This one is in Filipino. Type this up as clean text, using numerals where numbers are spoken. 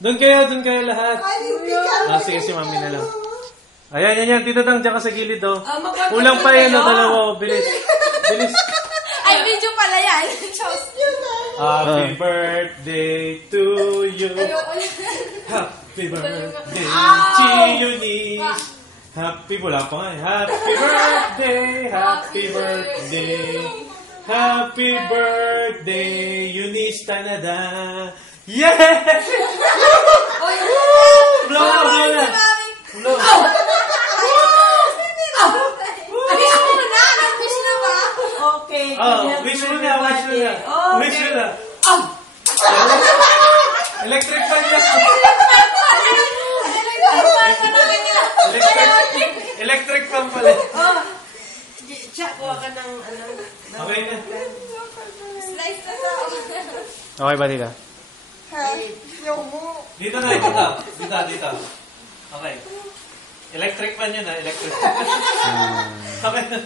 Doon kayo lahat. Sige, si mami na lang. Ayan. Tito Tang, dyan ka sa gilid, oh. Kulang pa yan, dalawa. Bilis. Ay, video pala yan. Happy birthday to you. Happy birthday to you, niece. Wala pa nga. Happy birthday. Happy birthday, Eunice Tanada. Yeah! Blow na. Wish na ba? Okay. Wish mo na. Electric fan niya. Electric fan pala. Check, kuha ka ng Okay na. Slice na sa Okay ba, tita? Dito na, dito. Okay. Electric fan yun, ha? Electric. Okay na.